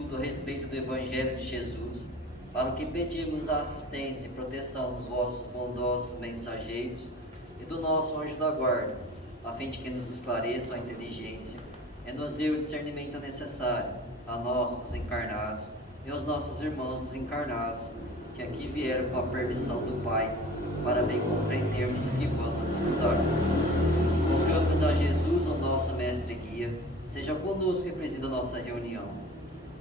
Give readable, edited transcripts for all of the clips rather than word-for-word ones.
tudo a respeito do Evangelho de Jesus, para o que pedimos a assistência e proteção dos vossos bondosos mensageiros e do nosso anjo da guarda, a fim de que nos esclareçam a inteligência e nos dê o discernimento necessário a nós, os encarnados, e aos nossos irmãos desencarnados, que aqui vieram com a permissão do Pai, para bem compreendermos o que vamos estudar. Rogamos a Jesus, o nosso mestre e guia, seja conosco e presida a nossa reunião.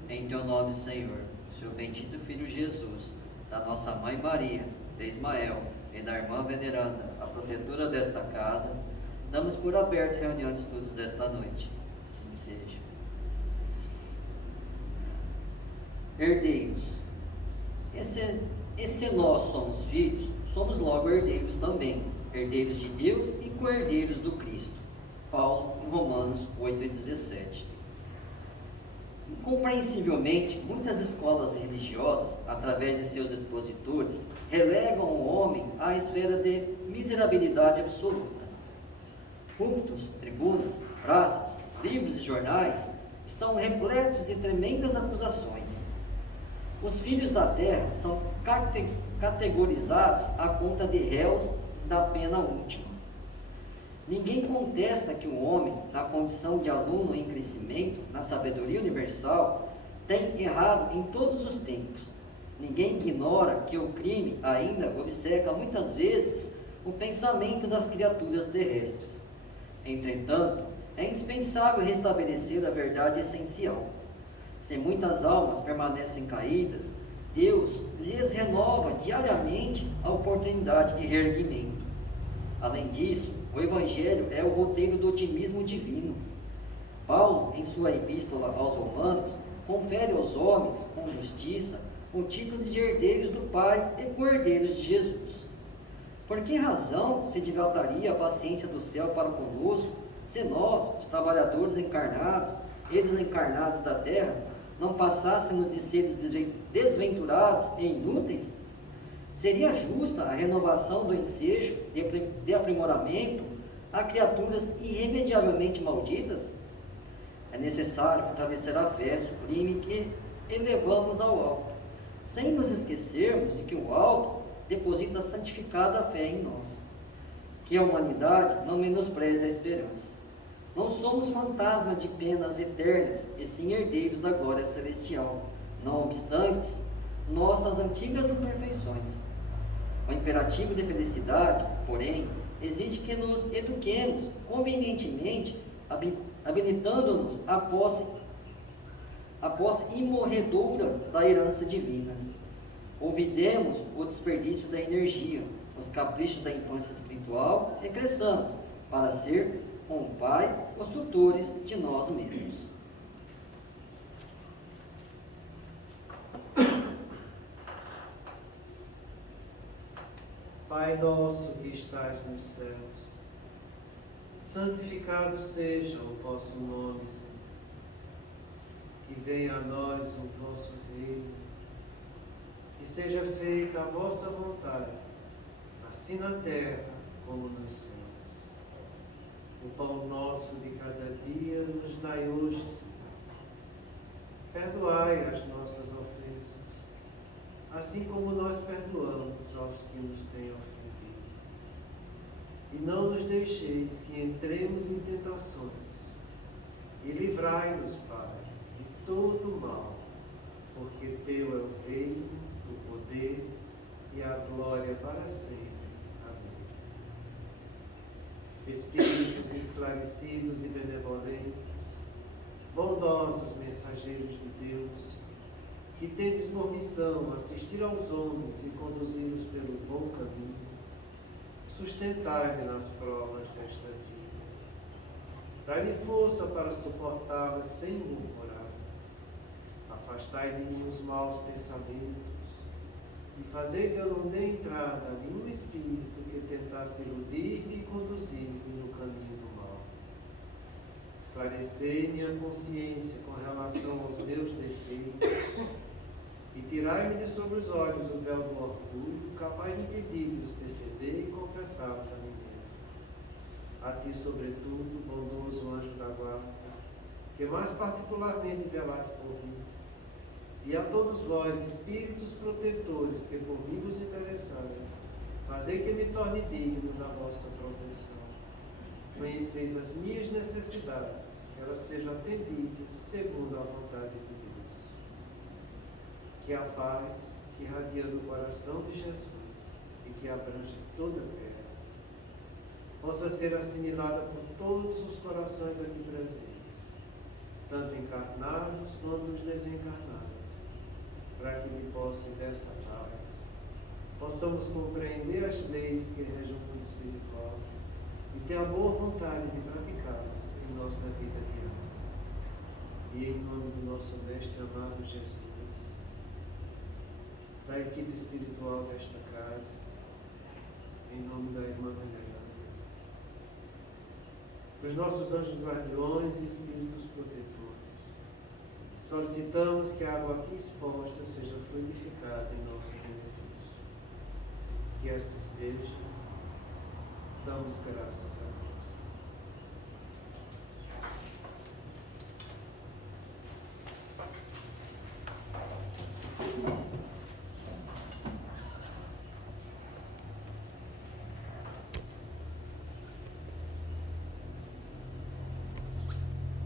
Em teu nome, Senhor, seu bendito Filho Jesus, da nossa Mãe Maria, de Ismael e da irmã veneranda, a protetora desta casa, damos por aberta a reunião de estudos desta noite. Assim seja. Herdeiros. E se nós somos filhos, somos logo herdeiros também, herdeiros de Deus e co-herdeiros do Cristo. Paulo, em Romanos 8:17. Incompreensivelmente, muitas escolas religiosas, através de seus expositores, relegam o homem à esfera de miserabilidade absoluta. Púlpitos, tribunas, praças, livros e jornais estão repletos de tremendas acusações. Os filhos da terra são categorizados à conta de réus da pena última. Ninguém contesta que o homem, na condição de aluno em crescimento, na sabedoria universal, tem errado em todos os tempos. Ninguém ignora que o crime ainda obceca muitas vezes o pensamento das criaturas terrestres. Entretanto, é indispensável restabelecer a verdade essencial. Se muitas almas permanecem caídas, Deus lhes renova diariamente a oportunidade de reerguimento. Além disso, o Evangelho é o roteiro do otimismo divino. Paulo, em sua epístola aos Romanos, confere aos homens, com justiça, o título de herdeiros do Pai e co-herdeiros de Jesus. Por que razão se dilataria a paciência do céu para conosco, se nós, os trabalhadores encarnados e desencarnados da terra, não passássemos de seres desventurados e inúteis? Seria justa a renovação do ensejo de aprimoramento a criaturas irremediavelmente malditas? É necessário fortalecer a fé sublime que elevamos ao alto, sem nos esquecermos de que o alto deposita a santificada fé em nós. Que a humanidade não menospreze a esperança. Não somos fantasmas de penas eternas, e sim herdeiros da glória celestial, não obstante nossas antigas imperfeições. O imperativo de felicidade, porém, exige que nos eduquemos convenientemente, habilitando-nos à posse imorredoura da herança divina. Ouvidemos o desperdício da energia, os caprichos da infância espiritual e cresçamos para ser, com o Pai, os tutores de nós mesmos. Pai nosso que estás nos céus, santificado seja o vosso nome, Senhor. Que venha a nós o vosso reino, que seja feita a vossa vontade, assim na terra como no céu. O pão nosso de cada dia nos dai hoje, Senhor. Perdoai as nossas ofensas, assim como nós perdoamos aos que nos têm ofendido. E não nos deixeis que entremos em tentações, e livrai-nos, Pai, de todo o mal, porque Teu é o reino, o poder e a glória para sempre. Amém. Espíritos esclarecidos e benevolentes, bondosos mensageiros de Deus, que tendes por missão assistir aos homens e conduzi-los pelo bom caminho, sustentai-me nas provas desta vida. Dai-me força para suportá-las sem murmurar. Afastai de mim os maus pensamentos e fazei que eu não dê entrada a nenhum espírito que tentasse iludir-me e conduzir-me no caminho do mal. Esclarecei minha consciência com relação aos meus defeitos e tirai-me de sobre os olhos o véu do orgulho, capaz de impedir-me os perceber e confessá-los a mim mesmo. A ti, sobretudo, bondoso anjo da guarda, que mais particularmente velaste por mim, E a todos vós, espíritos protetores, que por mim vos interessais, fazei que me torne digno da vossa proteção. Conheceis as minhas necessidades, que elas sejam atendidas segundo a vontade de Deus. Que a paz que irradia do coração de Jesus e que abrange toda a terra, possa ser assimilada por todos os corações aqui presentes, tanto encarnados quanto os desencarnados, para que de posse dessa paz possamos compreender as leis que regem o mundo espiritual e ter a boa vontade de praticá-las em nossa vida diária. E em nome do nosso mestre amado Jesus, da equipe espiritual desta casa, em nome da irmã veneranda, dos nossos anjos guardiões e espíritos protetores, solicitamos que a água aqui exposta seja fluidificada em nosso benefício. Que assim seja, damos graças a Deus.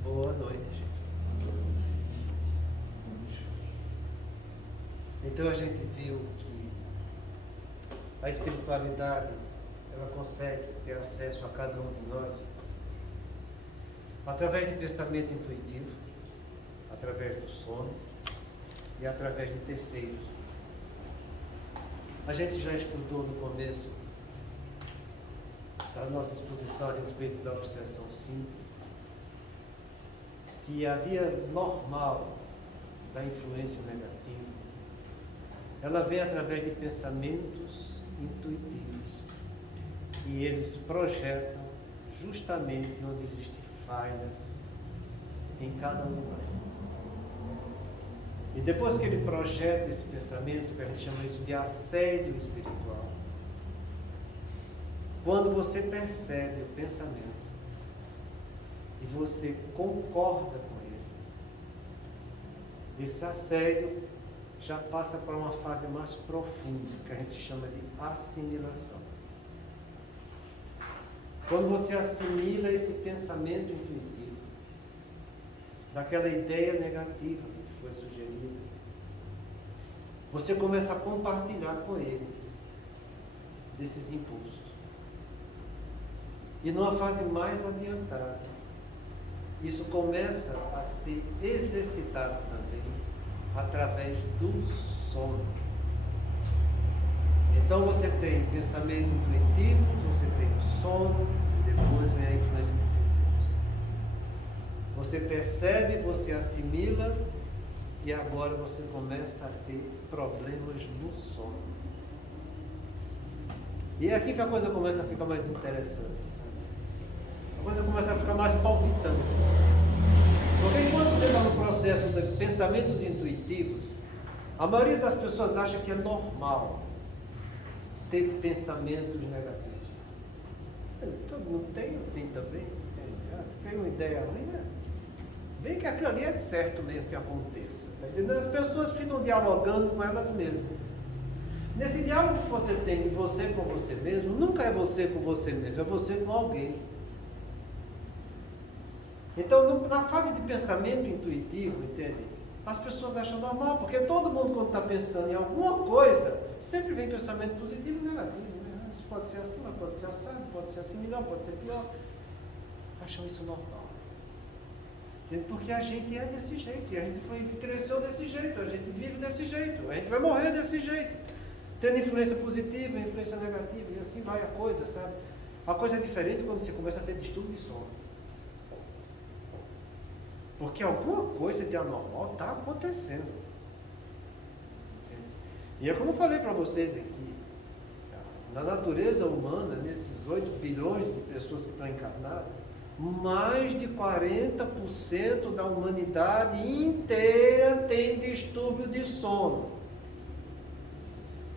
Boa noite, gente. Então a gente viu que a espiritualidade, ela consegue ter acesso a cada um de nós através de pensamento intuitivo, através do sono e através de terceiros. A gente já estudou no começo da nossa exposição a respeito da obsessão simples que a via normal da influência negativa, ela vem através de pensamentos intuitivos, e eles projetam justamente onde existem falhas em cada um de nós. E depois que ele projeta esse pensamento, que a gente chama isso de assédio espiritual, quando você percebe o pensamento e você concorda com ele, esse assédio já passa para uma fase mais profunda, que a gente chama de assimilação. Quando você assimila esse pensamento intuitivo, daquela ideia negativa que foi sugerida, você começa a compartilhar com eles desses impulsos. E numa fase mais adiantada, isso começa a ser exercitado também através do sono. Então você tem pensamento intuitivo, você tem o sono, e depois vem a influência de terceiros. Você percebe, você assimila, e agora você começa a ter problemas no sono. E é aqui que a coisa começa a ficar mais interessante, sabe? A coisa começa a ficar mais palpitante. Porque enquanto você está no processo de pensamentos intuitivos, a maioria das pessoas acha que é normal ter pensamentos negativos. Todo mundo tem, eu tenho também. Tem uma ideia ruim, né? Bem que aquilo ali é certo mesmo que aconteça. As pessoas ficam dialogando com elas mesmas. Nesse diálogo que você tem de você com você mesmo, nunca é você com você mesmo, é você com alguém. Então, na fase de pensamento intuitivo, entende? As pessoas acham normal, porque todo mundo, quando está pensando em alguma coisa, sempre vem pensamento positivo e negativo. Né? Isso pode ser assim, mas pode ser assado, pode ser assim melhor, pode ser pior. Acham isso normal. Porque a gente é desse jeito, e a gente cresceu desse jeito, a gente vive desse jeito, a gente vai morrer desse jeito. Tendo influência positiva, influência negativa, e assim vai a coisa, sabe? A coisa é diferente quando você começa a ter distúrbio de sono. Porque alguma coisa de anormal está acontecendo. E é como eu falei para vocês aqui, na natureza humana, nesses 8 bilhões de pessoas que estão encarnadas, mais de 40% da humanidade inteira tem distúrbio de sono.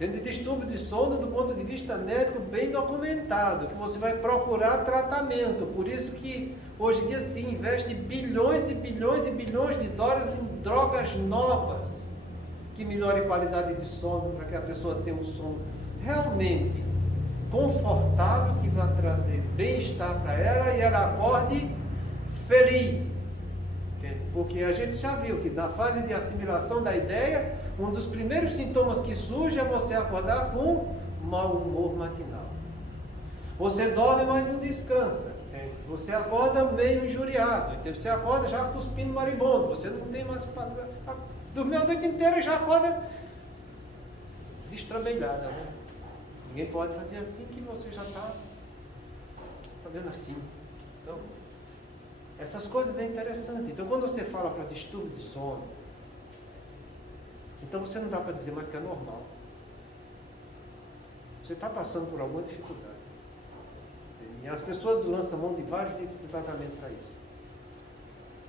Tem distúrbio de sono do ponto de vista médico bem documentado, que você vai procurar tratamento. Por isso que hoje em dia se investe bilhões e bilhões e bilhões de dólares em drogas novas, que melhore a qualidade de sono, para que a pessoa tenha um sono realmente confortável, que vai trazer bem-estar para ela e ela acorde feliz. Porque a gente já viu que na fase de assimilação da ideia, um dos primeiros sintomas que surge é você acordar com mau humor matinal. Você dorme, mas não descansa. Você acorda meio injuriado. Você acorda já cuspindo marimbondo. Você não tem mais... Dormiu a noite inteira e já acorda destrambelhada, né? Ninguém pode fazer assim que você já está fazendo assim. Então, essas coisas é interessante. Então, quando você fala para distúrbio de sono, então você não dá para dizer mais que é normal. Você está passando por alguma dificuldade. E as pessoas lançam mão de vários tipos de tratamento para isso.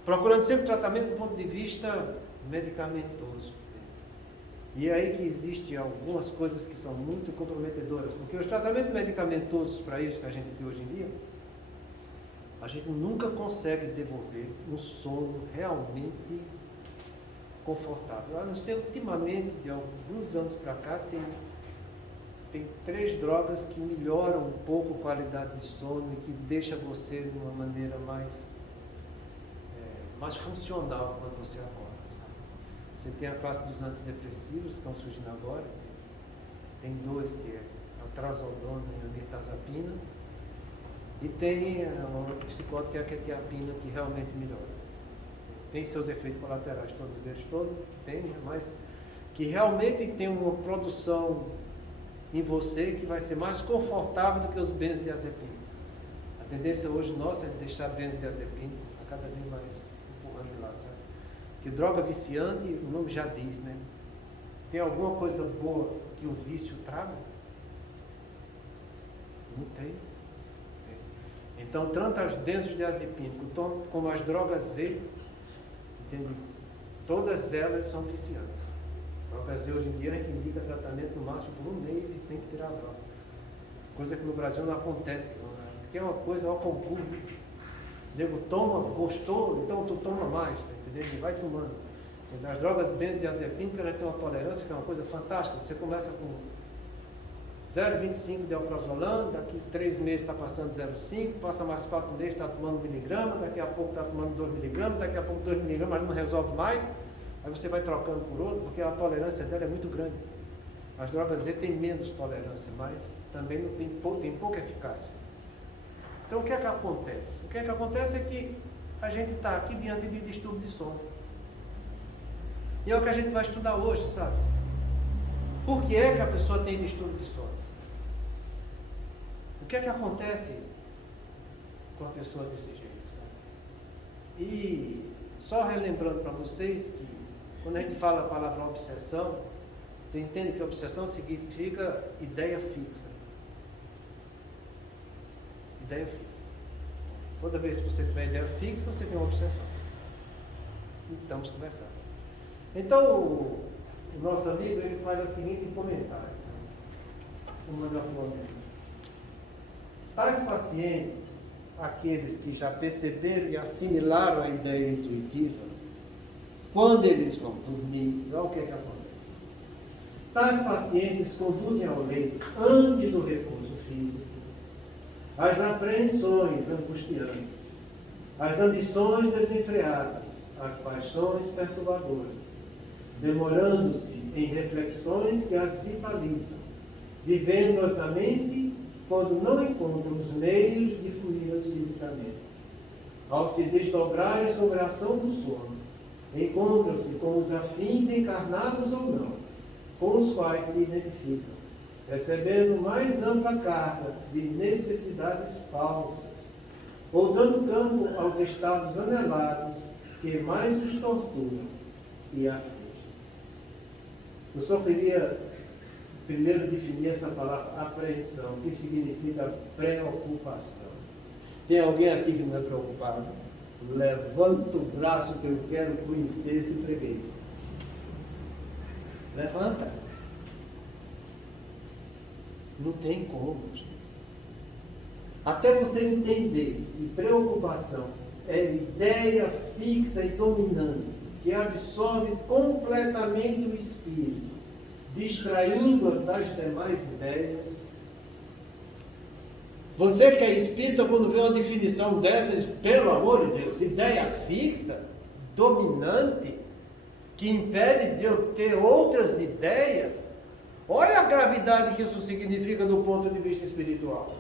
Procurando sempre tratamento do ponto de vista medicamentoso. E é aí que existem algumas coisas que são muito comprometedoras. Porque os tratamentos medicamentosos para isso que a gente tem hoje em dia, a gente nunca consegue devolver um sono realmente confortável. A não ser ultimamente, de alguns anos para cá, tem 3 drogas que melhoram um pouco a qualidade de sono e que deixa você de uma maneira mais funcional quando você acorda. Sabe? Você tem a classe dos antidepressivos que estão surgindo agora. Tem 2 que é a trazodona e a mirtazapina. E tem um outro psicótico que é a quetiapina, que realmente melhora. Tem seus efeitos colaterais, todos, tem, mas que realmente tem uma produção em você que vai ser mais confortável do que os benzodiazepínicos. A tendência hoje nossa é deixar benzodiazepínico a cada vez mais empurrando de lado, sabe? Que droga viciante, o nome já diz, né? Tem alguma coisa boa que o vício traga? Não tem. Então, tanto as benzodiazepínicos como as drogas Z, entende? Todas elas são viciantes. Drogas Z hoje em dia a gente indica tratamento no máximo por 1 mês e tem que tirar a droga. Coisa que no Brasil não acontece, não, né? Porque é uma coisa ao concurso. O nego toma, gostou, então tu toma mais, tá entendendo? E vai tomando. As drogas benzodiazepínicas elas têm uma tolerância que é uma coisa fantástica. Você começa com 0,25 de alprazolam, daqui 3 meses está passando 0,5, passa mais 4 meses, está tomando 1 miligrama, daqui a pouco está tomando 2 miligramas, daqui a pouco 2 miligramas, mas não resolve mais, aí você vai trocando por outro, porque a tolerância dela é muito grande. As drogas Z têm menos tolerância, mas também não tem pouca eficácia. Então o que é que acontece? O que é que acontece é que a gente está aqui diante de distúrbio de sono. E é o que a gente vai estudar hoje, sabe? Por que é que a pessoa tem distúrbio de sono? O que é que acontece com a pessoa desse jeito, sabe? E só relembrando para vocês que quando a gente fala a palavra obsessão, você entende que obsessão significa ideia fixa. Ideia fixa. Toda vez que você tiver ideia fixa, você tem uma obsessão. Então, vamos conversar. Então, o nosso amigo ele faz o seguinte comentário. Vou mandar para o Tais pacientes, aqueles que já perceberam e assimilaram a ideia intuitiva, quando eles vão dormir, olha o que acontece. Tais pacientes conduzem ao leito, antes do repouso físico, as apreensões angustiantes, as ambições desenfreadas, as paixões perturbadoras, demorando-se em reflexões que as vitalizam, vivendo-as na mente quando não encontram os meios de fruí-las fisicamente. Ao se desdobrarem sobre a ação do sono, encontram-se com os afins encarnados ou não, com os quais se identificam, recebendo mais ampla carga de necessidades falsas, ou dando campo aos estados anelados que mais os torturam e afligem. Eu só queria primeiro definir essa palavra apreensão, que significa preocupação. Tem alguém aqui que não é preocupado? Levanta o braço que eu quero conhecer esse freguês. Levanta. Não tem como. Até você entender que preocupação é ideia fixa e dominante que absorve completamente o espírito, distraindo-o das demais ideias. Você que é espírita, quando vê uma definição dessa, diz, pelo amor de Deus, ideia fixa, dominante, que impede de eu ter outras ideias. Olha a gravidade que isso significa do ponto de vista espiritual.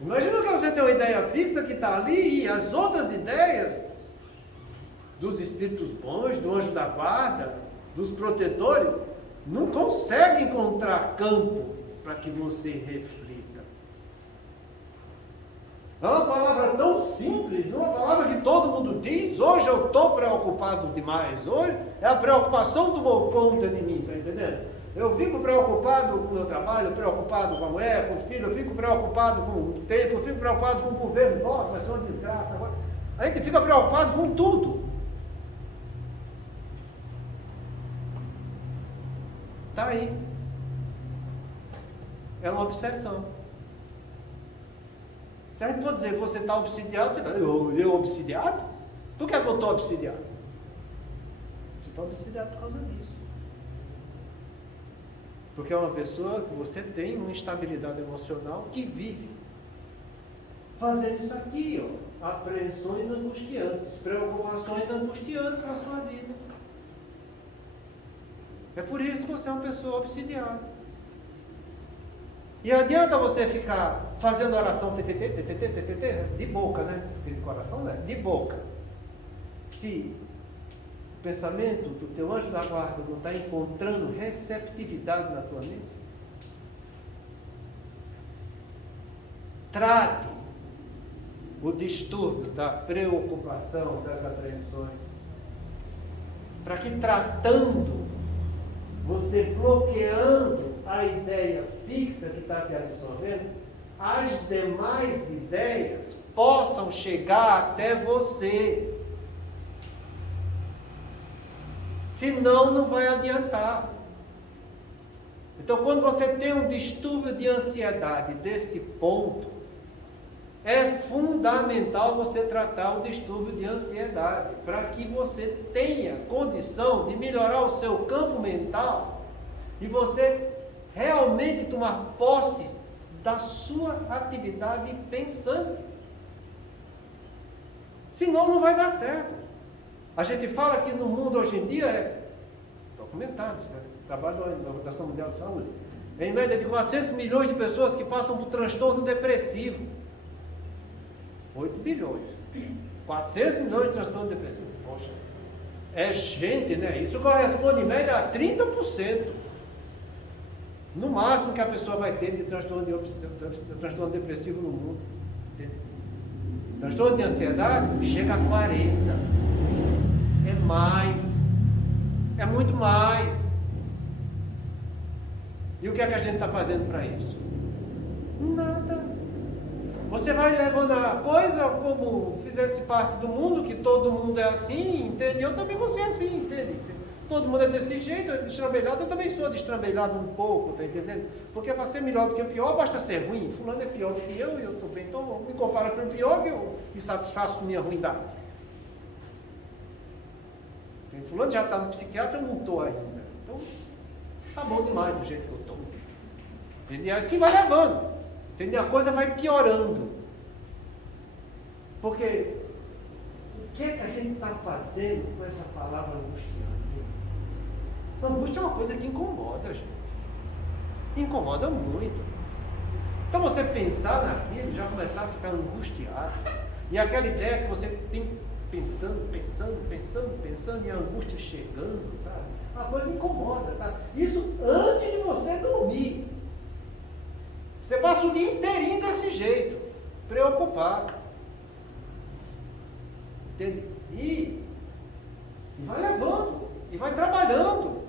Imagina que você tem uma ideia fixa que está ali e as outras ideias dos espíritos bons, do anjo da guarda, dos protetores, não conseguem encontrar campo para que você reflita. É uma palavra tão simples, não é uma palavra que todo mundo diz. Hoje eu estou preocupado demais. Hoje a preocupação tomou conta de mim, está entendendo? Eu fico preocupado com o meu trabalho, preocupado com a mulher, com o filho, eu fico preocupado com o tempo, eu fico preocupado com o governo. Nossa, vai ser uma desgraça agora. A gente fica preocupado com tudo. Está aí. É uma obsessão. Se a gente for dizer que você está obsidiado, você fala, eu obsidiado? Por que eu estou obsidiado? Você está obsidiado por causa disso. Porque é uma pessoa que você tem uma instabilidade emocional que vive fazendo isso aqui, ó, apreensões angustiantes, preocupações angustiantes na sua vida. É por isso que você é uma pessoa obsidiada. E adianta você ficar fazendo oração de boca, né? De coração não é, de boca. Se o pensamento do teu anjo da guarda não está encontrando receptividade na tua mente, trate o distúrbio da preocupação, das apreensões, para que tratando, você bloqueando a ideia fixa que está te absorvendo, as demais ideias possam chegar até você. Senão, não vai adiantar. Então, quando você tem um distúrbio de ansiedade desse ponto, é fundamental você tratar o distúrbio de ansiedade, para que você tenha condição de melhorar o seu campo mental e você realmente tomar posse da sua atividade pensante. Senão não vai dar certo. A gente fala que no mundo hoje em dia é documentado, né? Trabalho da Organização Mundial de Saúde. Em média de 400 milhões de pessoas que passam por transtorno depressivo. 8 bilhões. 400 milhões de transtorno depressivo. Poxa, é gente, né? Isso corresponde em média a 30%. No máximo que a pessoa vai ter de transtorno depressivo no mundo. Entende? Transtorno de ansiedade chega a 40%. É mais. É muito mais. E o que é que a gente está fazendo para isso? Nada. Você vai levando a coisa como fizesse parte do mundo, que todo mundo é assim, entende? Eu também vou ser assim, entende? Todo mundo é desse jeito, é destrambelhado, eu também sou destrambelhado um pouco, tá entendendo? Porque para ser melhor do que o pior, basta ser ruim. Fulano é pior do que eu e eu estou bem, então me compara com o pior que eu me satisfaço com minha ruindade. Fulano já está no psiquiatra, eu não estou ainda. Então, está bom demais do jeito que eu estou. E assim vai levando. Entendeu? A coisa vai piorando. Porque o que é que a gente está fazendo com essa palavra angustiante? A angústia é uma coisa que incomoda, gente. Incomoda muito. Então você pensar naquilo, já começar a ficar angustiado. E aquela ideia que você tem pensando, e a angústia chegando, sabe? A coisa incomoda, tá? Isso antes de você dormir. Você passa o dia inteirinho desse jeito, preocupado. Entende? E vai levando, e vai trabalhando.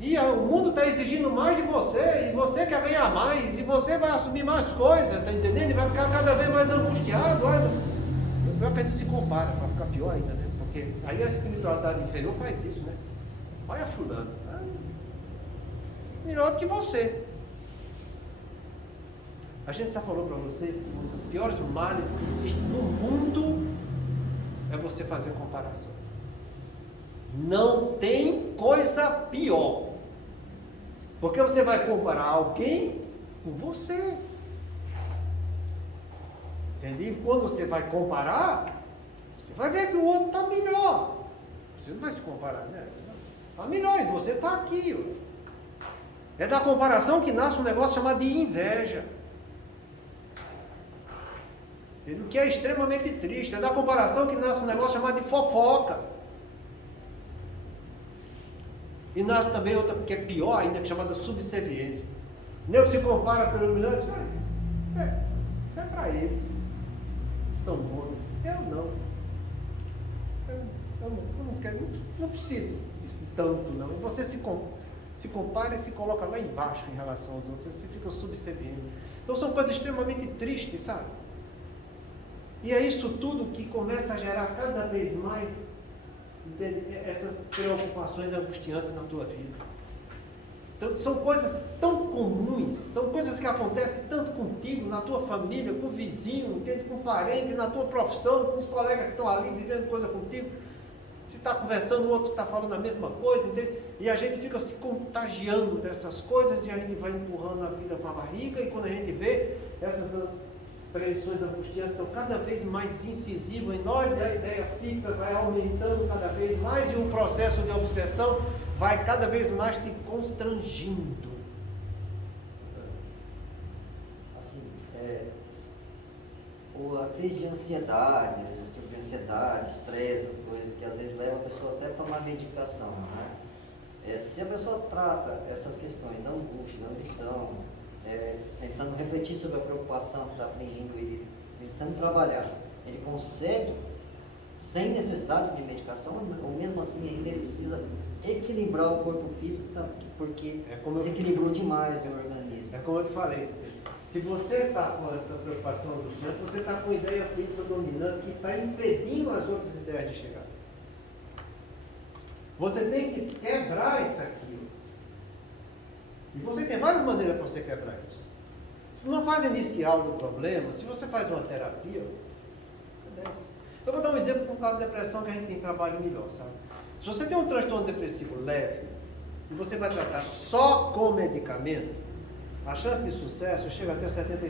E o mundo está exigindo mais de você, e você quer ganhar mais, e você vai assumir mais coisas, tá entendendo? E vai ficar cada vez mais angustiado. Olha, o pior que a gente se compara, para ficar pior ainda, né? Porque aí a espiritualidade inferior faz isso, né? Olha fulano, melhor do que você. A gente já falou para vocês que um dos piores males que existe no mundo é você fazer comparação. Não tem coisa pior. Porque você vai comparar alguém com você. Entende? Quando você vai comparar, você vai ver que o outro está melhor. Você não vai se comparar, né? Está melhor e você está aqui. Ó. É da comparação que nasce um negócio chamado de inveja. O que é extremamente triste. É da comparação que nasce um negócio chamado de fofoca. E nasce também outra que é pior ainda, que é chamada subserviência. O nego se compara pelo milhão e diz, isso é para eles. São bons. Eu não. Eu não quero, não preciso disso tanto não. E você se compara e se coloca lá embaixo em relação aos outros. Você fica subserviente. Então são coisas extremamente tristes, sabe? E é isso tudo que começa a gerar cada vez mais essas preocupações angustiantes na tua vida. Então, são coisas tão comuns, são coisas que acontecem tanto contigo, na tua família, com o vizinho, com o parente, na tua profissão, com os colegas que estão ali vivendo coisa contigo. Se está conversando, o outro está falando a mesma coisa, entende? E a gente fica se contagiando dessas coisas e a gente vai empurrando a vida com a barriga e quando a gente vê essas prevenções angustiantes estão cada vez mais incisivas em nós e a ideia fixa vai aumentando cada vez mais e o processo de obsessão vai cada vez mais te constrangindo. Assim, a crise de ansiedade, os distúrbios de ansiedade, estresse, as coisas que às vezes levam a pessoa até a tomar medicação, né? Se a pessoa trata essas questões da angústia, da ambição, tentando refletir sobre a preocupação que está afligindo ele, tentando trabalhar, ele consegue, sem necessidade de medicação, ou mesmo assim ainda ele precisa equilibrar o corpo físico, porque se equilibrou demais o organismo. É como eu te falei, se você está com essa preocupação angustiante, você está com a ideia fixa dominante que está impedindo as outras ideias de chegar. Você tem que quebrar isso aqui. E você tem várias maneiras para você quebrar isso. Se numa fase inicial do problema, se você faz uma terapia, eu vou dar um exemplo por causa da depressão que a gente tem trabalho melhor, sabe? Se você tem um transtorno depressivo leve e você vai tratar só com medicamento, a chance de sucesso chega até 75%.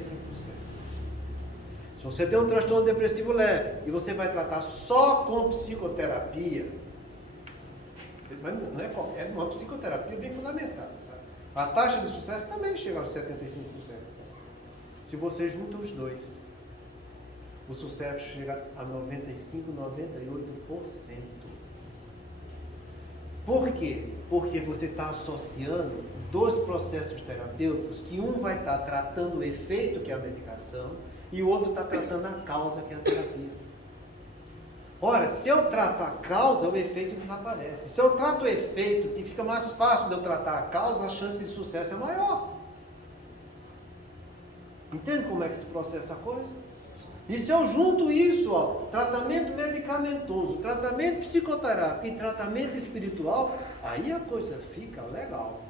Se você tem um transtorno depressivo leve e você vai tratar só com psicoterapia, é uma psicoterapia bem fundamentada, sabe? A taxa de sucesso também chega aos 75%. Se você junta os dois, o sucesso chega a 95%, 98%. Por quê? Porque você está associando dois processos terapêuticos, que um vai estar tratando o efeito, que é a medicação, e o outro está tratando a causa, que é a terapia. Ora, se eu trato a causa, o efeito desaparece. Se eu trato o efeito, que fica mais fácil de eu tratar a causa, a chance de sucesso é maior. Entende como é que se processa a coisa? E se eu junto isso, tratamento medicamentoso, tratamento psicoterápico e tratamento espiritual, aí a coisa fica legal.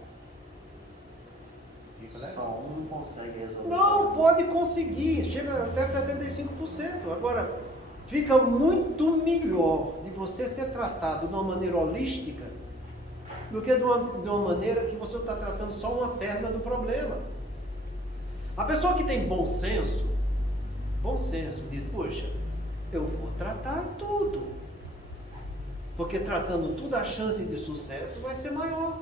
Fica legal. Só um não consegue resolver. Não, pode conseguir, chega até 75%. Agora, fica muito melhor de você ser tratado de uma maneira holística do que de uma maneira que você está tratando só uma perna do problema. A pessoa que tem bom senso diz, poxa, eu vou tratar tudo. Porque tratando tudo, a chance de sucesso vai ser maior.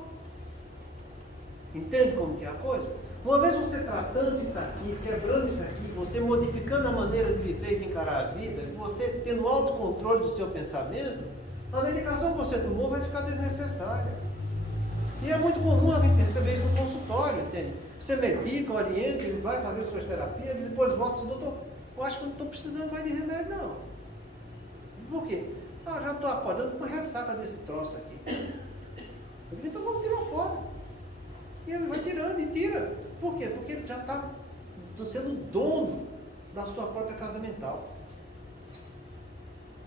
Entende como que é a coisa? Uma vez você tratando isso aqui, quebrando isso aqui, você modificando a maneira de viver e de encarar a vida, você tendo autocontrole do seu pensamento, a medicação que você tomou vai ficar desnecessária. E é muito comum a gente receber isso no consultório, entende? Você medica, orienta, ele vai fazer suas terapias, e depois volta e diz, doutor, eu acho que eu não estou precisando mais de remédio, não. Por quê? Já estou acordando com ressaca desse troço aqui. Eu digo, então vamos tirar fora. E ele vai tirando e tira. Por quê? Porque ele já está sendo dono da sua própria casa mental.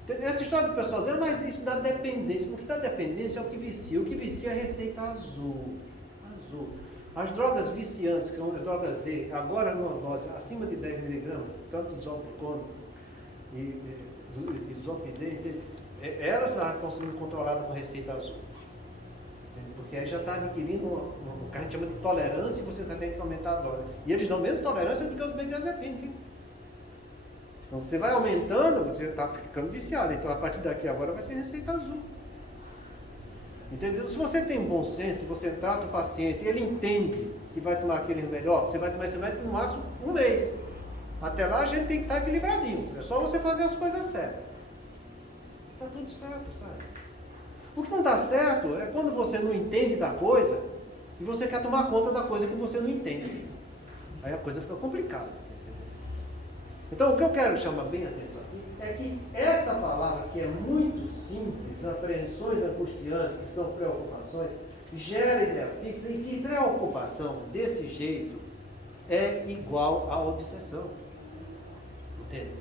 Essa história do pessoal dizendo, mas isso dá dependência. Porque dá dependência é o que vicia. O que vicia é a receita azul. As drogas viciantes, que são as drogas Z, agora numa dose acima de 10 mg, tanto zopicona e zopidem, Ela está consumindo controlada com receita azul. Entende? Porque aí já está adquirindo o que a gente chama de tolerância e você também tem que aumentar a dose. E eles dão menos tolerância do que os benzodiazepínicos. Então você vai aumentando, você está ficando viciado. Então a partir daqui agora vai ser receita azul. Entendeu? Se você tem bom senso, se você trata o paciente, ele entende que vai tomar aquele melhor, você vai tomar esse remédio no máximo um mês. Até lá a gente tem que estar equilibradinho. É só você fazer as coisas certas. Está tudo certo, sabe? O que não dá certo é quando você não entende da coisa e você quer tomar conta da coisa que você não entende. Aí a coisa fica complicada. Então o que eu quero chamar bem a atenção aqui é que essa palavra, que é muito simples, apreensões angustiantes, que são preocupações, gera ideia fixa, e que preocupação desse jeito é igual a obsessão. Entende?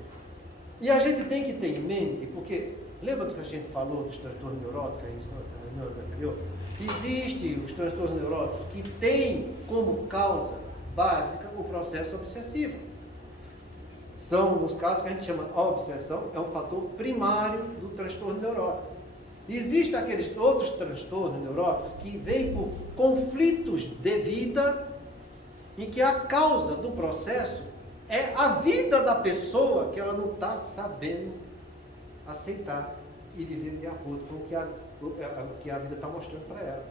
E a gente tem que ter em mente, porque lembra do que a gente falou dos transtornos neuróticos no anterior? Existem os transtornos neuróticos que têm como causa básica o processo obsessivo. São, nos casos que a gente chama a obsessão, é um fator primário do transtorno neurótico. Existem aqueles outros transtornos neuróticos que vêm por conflitos de vida, em que a causa do processo é a vida da pessoa que ela não está sabendo aceitar e viver de acordo com o que a vida está mostrando para ela.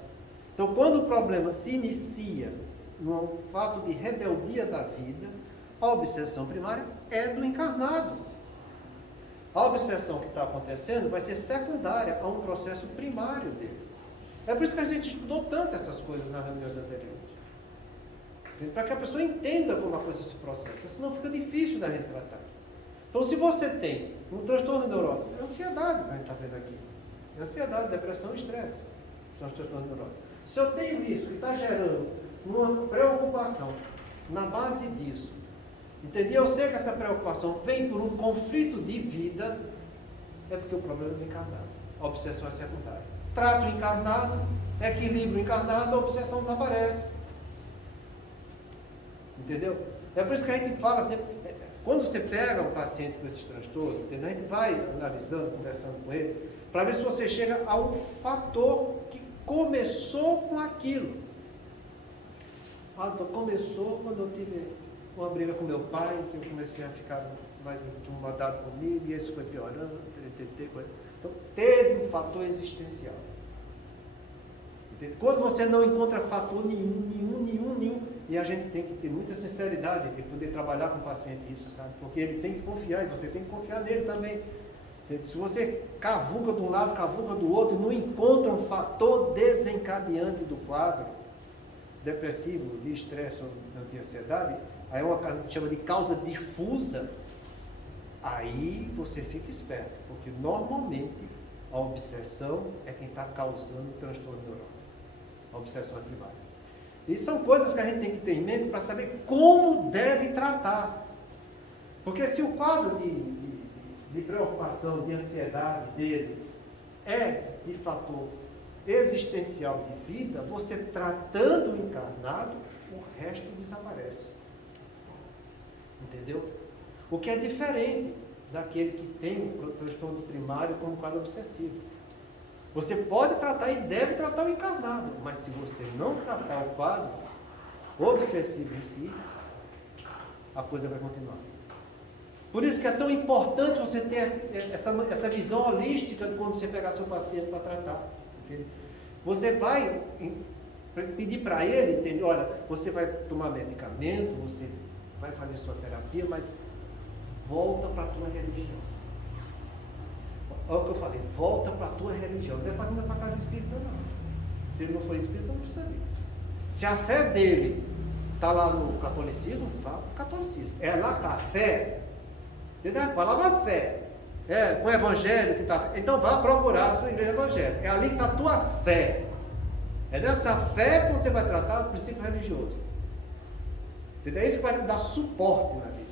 Então, quando o problema se inicia no fato de rebeldia da vida, a obsessão primária é do encarnado. A obsessão que está acontecendo vai ser secundária a um processo primário dele. É por isso que a gente estudou tanto essas coisas nas reuniões anteriores. Para que a pessoa entenda como a coisa se processa, senão fica difícil da gente tratar. Então, se você tem um transtorno neurótico, é ansiedade que a gente está vendo aqui. É ansiedade, depressão e estresse. São os transtornos neuróticos. Se eu tenho isso e está gerando uma preocupação na base disso, entendeu? Eu sei que essa preocupação vem por um conflito de vida, é porque o problema é do encarnado. A obsessão é secundária. Trato o encarnado, equilíbrio encarnado, a obsessão desaparece. Entendeu? É por isso que a gente fala sempre, quando você pega um paciente com esses transtornos, entendeu? A gente vai analisando, conversando com ele, para ver se você chega a um fator que começou com aquilo. Então começou quando eu tive uma briga com meu pai, que eu comecei a ficar mais incomodado comigo, e isso foi piorando, então teve um fator existencial. Entende? Quando você não encontra fator nenhum, e a gente tem que ter muita sinceridade de poder trabalhar com o paciente isso, sabe? Porque ele tem que confiar, e você tem que confiar nele também. Entende? Se você cavuca de um lado, cavuca do outro, não encontra um fator desencadeante do quadro depressivo, de estresse ou de ansiedade, aí é uma coisa que chama de causa difusa, aí você fica esperto, porque normalmente a obsessão é quem está causando o transtorno neurótico. A obsessão é primária. E são coisas que a gente tem que ter em mente para saber como deve tratar. Porque se o quadro de preocupação, de ansiedade dele é de fator existencial de vida, você tratando o encarnado, o resto desaparece. Entendeu? O que é diferente daquele que tem o transtorno primário como quadro obsessivo. Você pode tratar e deve tratar o encarnado, mas se você não tratar o quadro obsessivo em si, a coisa vai continuar. Por isso que é tão importante você ter essa visão holística de quando você pegar seu paciente para tratar. Entende? Você vai pedir para ele, entende? Olha, você vai tomar medicamento, você vai fazer sua terapia, mas volta para a tua religião. Olha o que eu falei, volta para a tua religião. Não é para vir para a casa espírita, não. Se ele não for espírita, não precisa vir. Se a fé dele está lá no catolicismo, vá para o catolicismo. É lá que está a fé. Entendeu? A palavra fé. É o evangelho que está. Então vá procurar a sua igreja evangélica. É ali que está a tua fé. É nessa fé que você vai tratar o princípio religioso. Entendeu? É isso que vai te dar suporte na vida.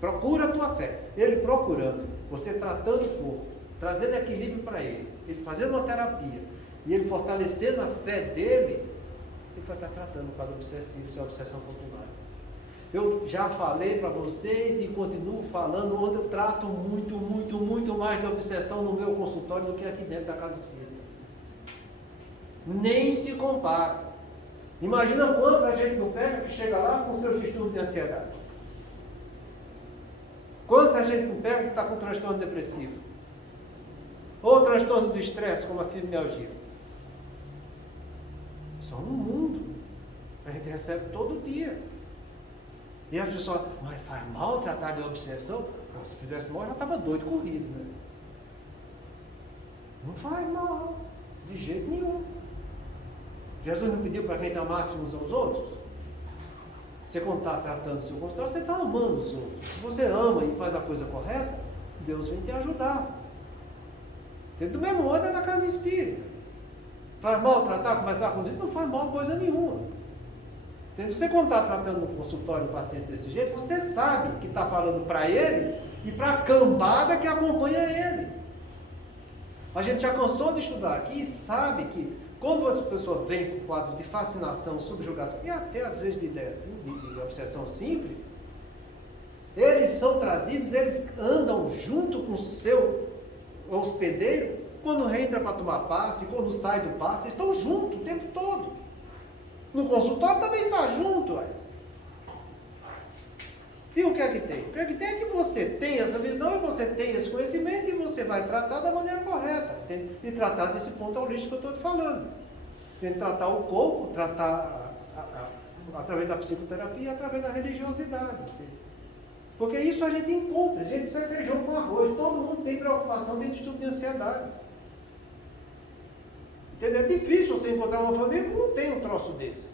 Procura a tua fé. Ele procurando, você tratando o corpo, trazendo equilíbrio para ele fazendo uma terapia, e ele fortalecendo a fé dele, ele vai estar tratando o quadro obsessivo, se a obsessão for primária. Eu já falei para vocês e continuo falando, onde eu trato muito mais de obsessão no meu consultório do que aqui dentro da casa espírita. Nem se compara. Imagina quantos a gente não pega que chega lá com seus distúrbios de ansiedade. Quantos a gente não pega que está com transtorno depressivo? Ou transtorno do estresse, como a fibromialgia. Só no mundo. A gente recebe todo dia. E as pessoas, mas faz mal tratar de obsessão? Se fizesse mal, eu já estava doido, corrido, né? Não faz mal, de jeito nenhum. Jesus não pediu para que a gente amasse uns aos outros? Você, quando está tratando o seu consultório, você está amando os outros. Se você ama e faz a coisa correta, Deus vem te ajudar. Do mesmo modo é na casa espírita. Faz mal tratar, conversar com os outros? Não faz mal coisa nenhuma. Se você, quando está tratando no consultório um paciente desse jeito, você sabe que está falando para ele e para a cambada que acompanha ele. A gente já cansou de estudar aqui e sabe que quando as pessoas vêm com quadro de fascinação, subjugação e até às vezes de ideia assim, de obsessão simples, eles são trazidos, eles andam junto com o seu hospedeiro, quando entra para tomar passe, quando sai do passe, eles estão juntos o tempo todo. No consultório também está junto. Aí. E o que é que tem? O que é que tem é que você tem essa visão e você tem esse conhecimento e você vai tratar da maneira correta. E tratar desse ponto holístico que eu estou te falando. Tem que tratar o corpo, tratar através da psicoterapia e através da religiosidade. Porque isso a gente encontra. A gente serve feijão com arroz. Todo mundo tem preocupação de distúrbio de ansiedade. Entendeu? É difícil você encontrar uma família que não tem um troço desse.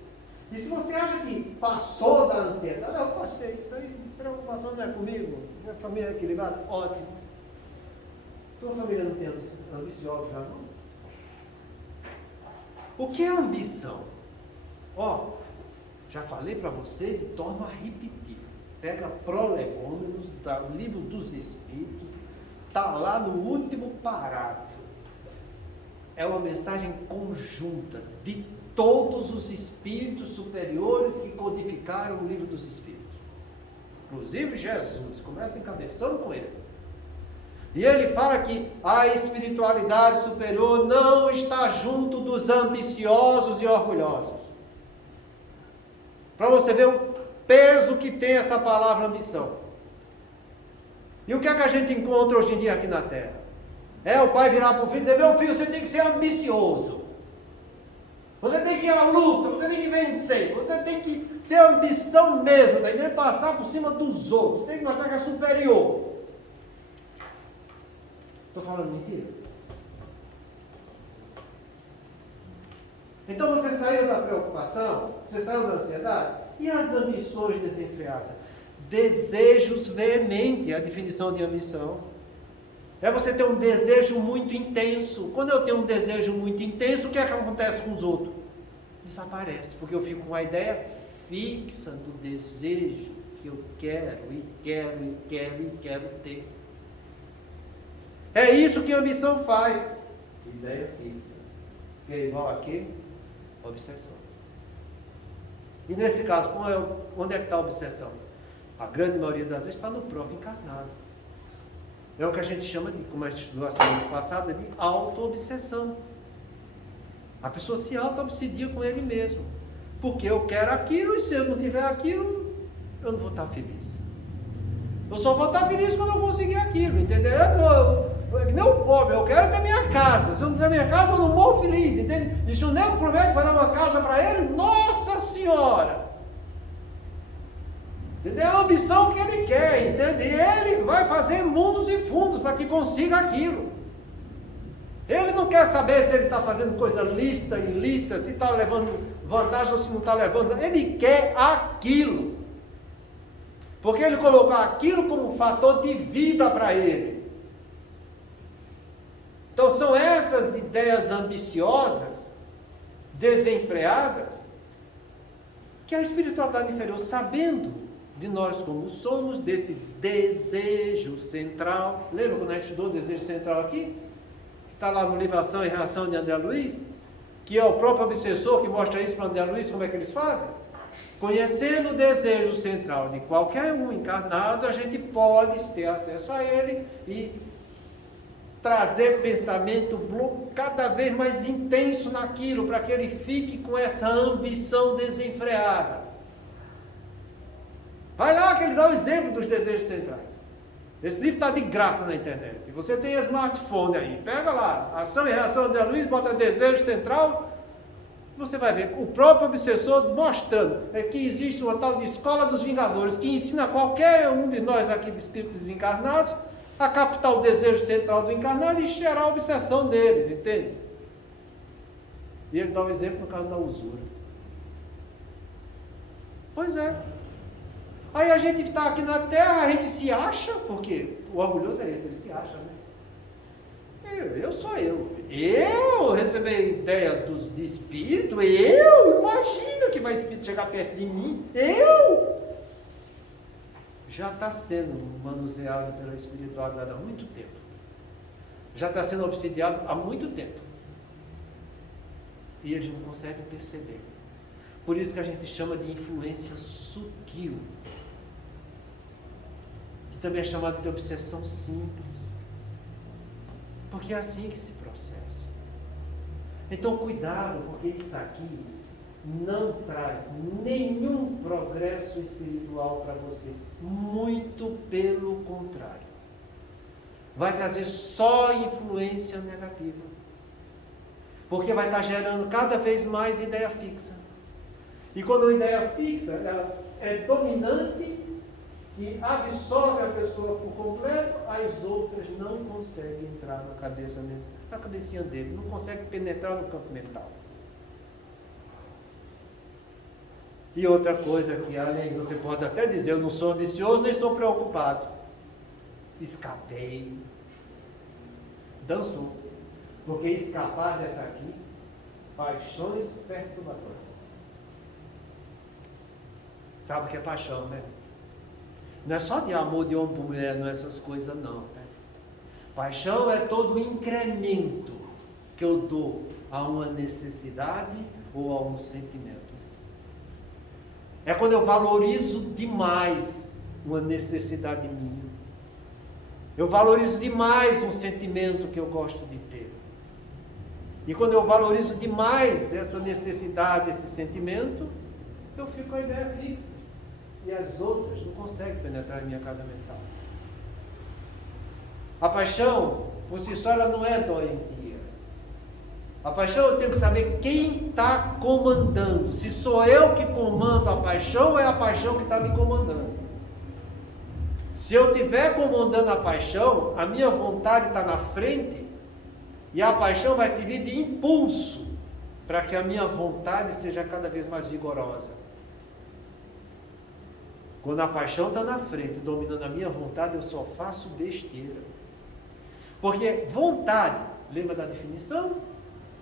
E se você acha que passou da ansiedade, eu passei, isso aí, preocupação não é comigo, minha família é equilibrada, ótimo. Tua família não tem ambiciosos já não? O que é ambição? Ó, já falei para vocês e torno a repetir. Pega Prolegômenos, do Livro dos Espíritos, está lá no último parágrafo. É uma mensagem conjunta de todos os espíritos superiores que codificaram o Livro dos Espíritos. Inclusive Jesus, começa encabeçando com ele. E ele fala que a espiritualidade superior não está junto dos ambiciosos e orgulhosos. Para você ver o peso que tem essa palavra ambição. E o que é que a gente encontra hoje em dia aqui na Terra? É o pai virar para o filho e dizer, meu filho, você tem que ser ambicioso. Você tem que ir à luta, você tem que vencer, você tem que ter ambição mesmo, daí nem passar por cima dos outros, você tem que mostrar que é superior. Estou falando mentira? Então você saiu da preocupação, você saiu da ansiedade, e as ambições desenfreadas? Desejos veementes, é a definição de ambição. É você ter um desejo muito intenso. Quando eu tenho um desejo muito intenso, o que é que acontece com os outros? Desaparece, porque eu fico com a ideia fixa do desejo que eu quero ter. É isso que a ambição faz. Ideia fixa. Que é igual a quê? Obsessão. E nesse caso, onde é que está a obsessão? A grande maioria das vezes está no próprio encarnado. É o que a gente chama de, como a gente estudou a semana passada, de auto-obsessão. A pessoa se auto-obsedia com ele mesmo. Porque eu quero aquilo e se eu não tiver aquilo, eu não vou estar feliz. Eu só vou estar feliz quando eu conseguir aquilo, entendeu? Eu nem o pobre, eu quero ter minha casa. Se eu não tiver minha casa, eu não morro feliz, entende? E se o nego promete que vai dar uma casa para ele, nossa senhora! Entendeu? É a ambição que ele quer, entende? E ele vai fazer mundos e fundos para que consiga aquilo. Ele não quer saber se ele está fazendo coisa lícita, ilícita, se está levando vantagem ou se não está levando. Ele quer aquilo. Porque ele colocou aquilo como um fator de vida para ele. Então são essas ideias ambiciosas, desenfreadas, que a espiritualidade inferior, sabendo de nós como somos, desse desejo central. Lembra quando a gente estudou o desejo central aqui? Está lá no livro Ação e Reação de André Luiz, que é o próprio obsessor que mostra isso para André Luiz, como é que eles fazem. Conhecendo o desejo central de qualquer um encarnado, a gente pode ter acesso a ele e trazer pensamento cada vez mais intenso naquilo, para que ele fique com essa ambição desenfreada. Vai lá que ele dá o exemplo dos desejos centrais. Esse livro está de graça na internet. Você tem smartphone aí, pega lá, Ação e Reação André Luiz, bota desejo central. Você vai ver o próprio obsessor mostrando que existe uma tal de escola dos Vingadores que ensina qualquer um de nós aqui de espíritos desencarnados a captar o desejo central do encarnado e gerar a obsessão deles, entende? E ele dá um exemplo no caso da usura. Pois é. Aí a gente está aqui na Terra, a gente se acha, porque o orgulhoso é esse, ele se acha, né? Eu sou eu. Eu receber ideia de espírito, imagina que vai espírito chegar perto de mim, já está sendo manuseado pela espiritualidade há muito tempo. Já está sendo obsidiado há muito tempo. E eles não conseguem perceber. Por isso que a gente chama de influência sutil. Que também é chamado de obsessão simples. Porque é assim que se processa. Então cuidado, porque isso aqui não traz nenhum progresso espiritual para você. Muito pelo contrário. Vai trazer só influência negativa. Porque vai estar gerando cada vez mais ideia fixa. E quando a ideia fixa ela é dominante e absorve a pessoa por completo, as outras não conseguem entrar na cabecinha dele, não conseguem penetrar no campo mental. E outra coisa que além, você pode até dizer, eu não sou ambicioso nem sou preocupado. Escapei. Dançou. Porque escapar dessa aqui, paixões perturbadoras. Sabe o que é paixão, né? Não é só de amor de homem por mulher, não é essas coisas não. Tá? Paixão é todo o incremento que eu dou a uma necessidade ou a um sentimento. É quando eu valorizo demais uma necessidade minha. Eu valorizo demais um sentimento que eu gosto de ter. E quando eu valorizo demais essa necessidade, esse sentimento, eu fico com a ideia fixa. E as outras não conseguem penetrar em minha casa mental. A paixão, por si só, ela não é doentia. A paixão eu tenho que saber quem está comandando. Se sou eu que comando a paixão ou é a paixão que está me comandando. Se eu estiver comandando a paixão, a minha vontade está na frente e a paixão vai servir de impulso para que a minha vontade seja cada vez mais vigorosa. Quando a paixão está na frente, dominando a minha vontade, eu só faço besteira. Porque vontade, lembra da definição?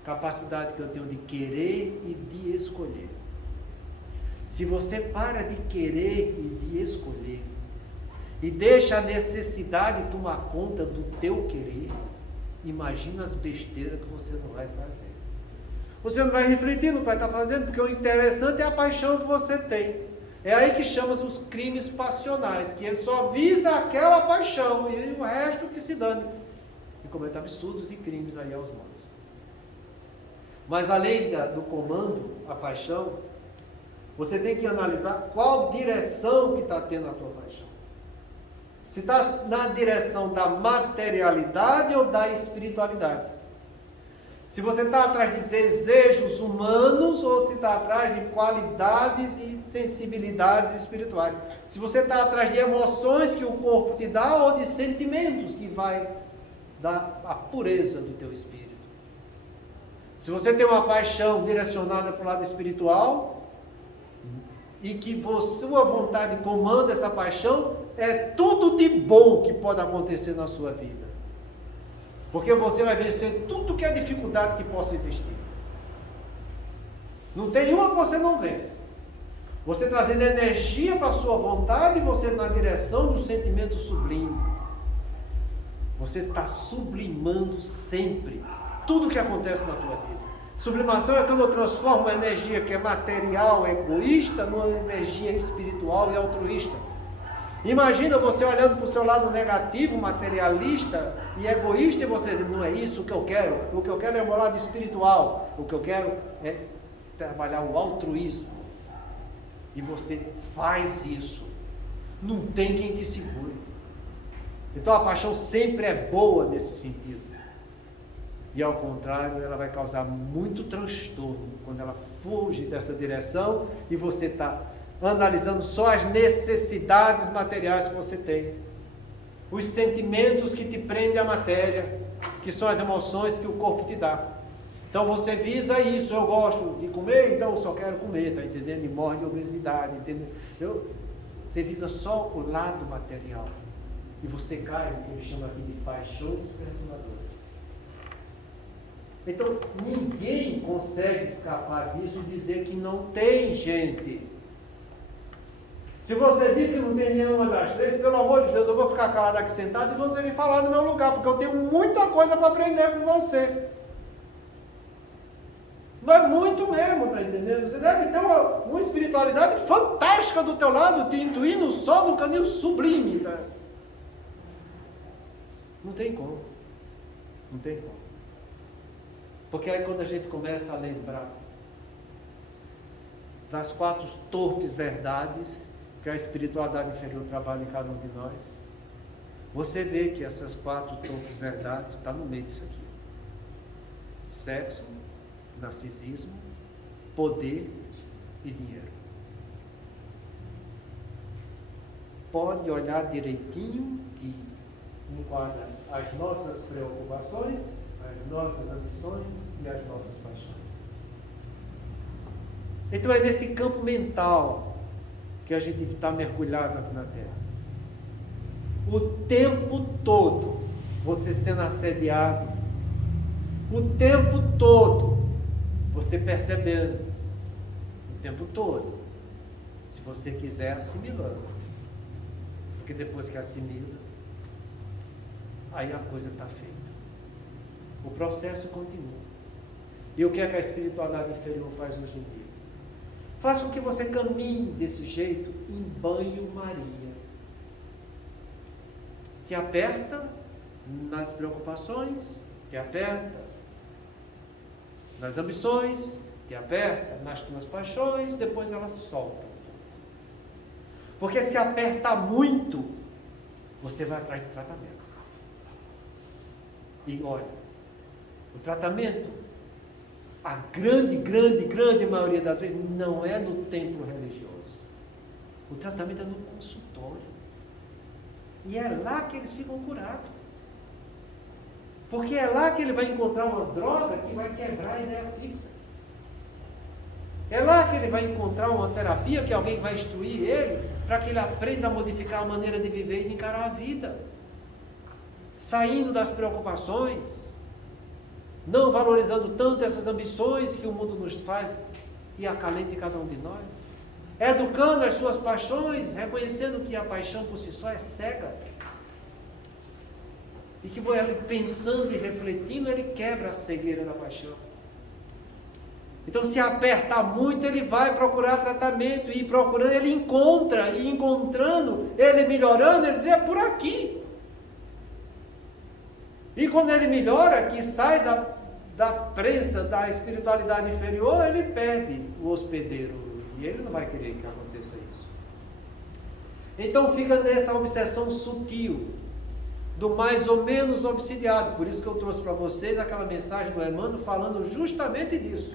Capacidade que eu tenho de querer e de escolher. Se você para de querer e de escolher, e deixa a necessidade tomar conta do teu querer, imagina as besteiras que você não vai fazer. Você não vai refletir no que vai estar fazendo, porque o interessante é a paixão que você tem. É aí que chama os crimes passionais, que ele só visa aquela paixão e o resto que se dane. E comete absurdos e crimes aí aos montes. Mas além do comando, a paixão, você tem que analisar qual direção que está tendo a tua paixão. Se está na direção da materialidade ou da espiritualidade. Se você está atrás de desejos humanos ou se está atrás de qualidades e sensibilidades espirituais. Se você está atrás de emoções que o corpo te dá ou de sentimentos que vai dar a pureza do teu espírito. Se você tem uma paixão direcionada para o lado espiritual e que sua vontade comanda essa paixão, é tudo de bom que pode acontecer na sua vida. Porque você vai vencer tudo que é dificuldade que possa existir. Não tem uma que você não vence. Você trazendo energia para a sua vontade e você na direção do sentimento sublime. Você está sublimando sempre tudo que acontece na tua vida. Sublimação é quando eu transformo uma energia que é material, egoísta, numa energia espiritual e altruísta. Imagina você olhando para o seu lado negativo, materialista e egoísta, e você diz, não é isso o que eu quero é o meu lado espiritual, o que eu quero é trabalhar o altruísmo. E você faz isso, não tem quem te segure. Então a paixão sempre é boa nesse sentido. E ao contrário, ela vai causar muito transtorno quando ela foge dessa direção e você está analisando só as necessidades materiais que você tem. Os sentimentos que te prendem à matéria, que são as emoções que o corpo te dá. Então você visa isso, eu gosto de comer, então eu só quero comer, está entendendo? E morre de obesidade, entendeu? Você visa só o lado material. E você cai no que ele chama aqui de paixões perturbadoras. Então, ninguém consegue escapar disso e dizer que não tem, gente. Se você diz que não tem nenhuma das três, pelo amor de Deus, eu vou ficar calado aqui sentado e você me falar no meu lugar, porque eu tenho muita coisa para aprender com você. Mas muito mesmo, tá entendendo? Você deve ter uma espiritualidade fantástica do teu lado, te intuindo só no caminho sublime, tá? Não tem como. Não tem como. Porque aí quando a gente começa a lembrar das 4 torpes verdades que a espiritualidade inferior trabalha em cada um de nós, você vê que essas 4 torpes verdades estão no meio disso aqui. Sexo, narcisismo, poder e dinheiro. Pode olhar direitinho que enquadra as nossas preocupações, as nossas ambições e as nossas paixões. Então é nesse campo mental que a gente está mergulhado aqui na Terra. O tempo todo você sendo assediado, o tempo todo você percebendo, o tempo todo, se você quiser assimilando, porque depois que assimila, aí a coisa está feita. O processo continua. E o que é que a espiritualidade inferior faz hoje em dia? Faz com que você caminhe desse jeito em banho-maria. Que aperta nas preocupações, que aperta nas ambições, que aperta nas tuas paixões, depois ela solta. Porque se aperta muito, você vai atrás de tratamento. E olha, o tratamento, a grande maioria das vezes, não é no templo religioso. O tratamento é no consultório. E é lá que eles ficam curados. Porque é lá que ele vai encontrar uma droga que vai quebrar a ideia fixa. É lá que ele vai encontrar uma terapia que alguém vai instruir ele para que ele aprenda a modificar a maneira de viver e de encarar a vida. Saindo das preocupações, não valorizando tanto essas ambições que o mundo nos faz e acalenta em cada um de nós. Educando as suas paixões, reconhecendo que a paixão por si só é cega. E que ele pensando e refletindo, ele quebra a cegueira da paixão. Então, se aperta muito, ele vai procurar tratamento, e procurando, ele encontra, e encontrando, ele melhorando, ele diz, é por aqui. E quando ele melhora, que sai da prensa da espiritualidade inferior, ele perde o hospedeiro. E ele não vai querer que aconteça isso. Então fica nessa obsessão sutil, do mais ou menos obsidiado. Por isso que eu trouxe para vocês aquela mensagem do Emmanuel falando justamente disso.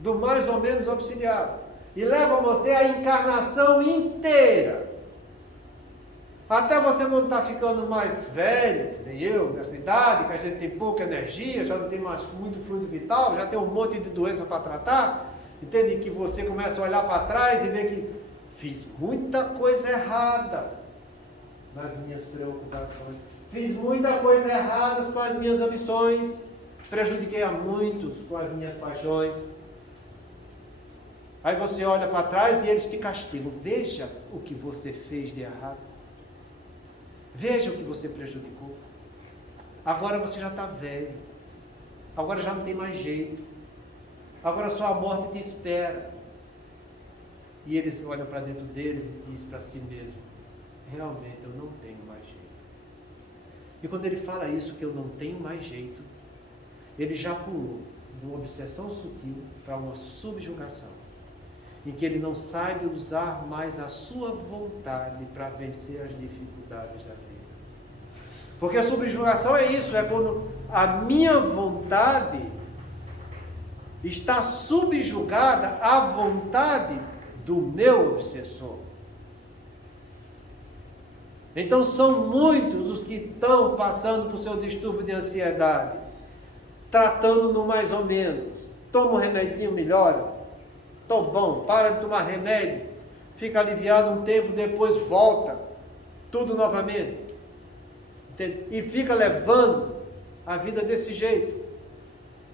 Do mais ou menos obsidiado. E leva você a encarnação inteira. Até você quando está ficando mais velho, que nem eu, nessa idade, que a gente tem pouca energia, já não tem mais muito fluido vital, já tem um monte de doença para tratar, entende? Que você começa a olhar para trás e ver que fiz muita coisa errada nas minhas preocupações, fiz muita coisa errada com as minhas ambições, prejudiquei a muitos com as minhas paixões. Aí você olha para trás e eles te castigam. Veja o que você fez de errado. Veja o que você prejudicou. Agora você já está velho. agora já não tem mais jeito, agora só a morte te espera. E eles olham para dentro deles e dizem para si mesmo: realmente eu não tenho mais jeito. E quando ele fala isso, que eu não tenho mais jeito, ele já pulou de uma obsessão sutil para uma subjugação, em que ele não sabe usar mais a sua vontade para vencer as dificuldades da vida. Porque a subjugação é isso, é quando a minha vontade está subjugada à vontade do meu obsessor. Então são muitos os que estão passando por seu distúrbio de ansiedade, tratando no mais ou menos. Toma um remedinho, melhora. Tô bom, para de tomar remédio, fica aliviado um tempo, depois volta, tudo novamente. Entende? E fica levando a vida desse jeito.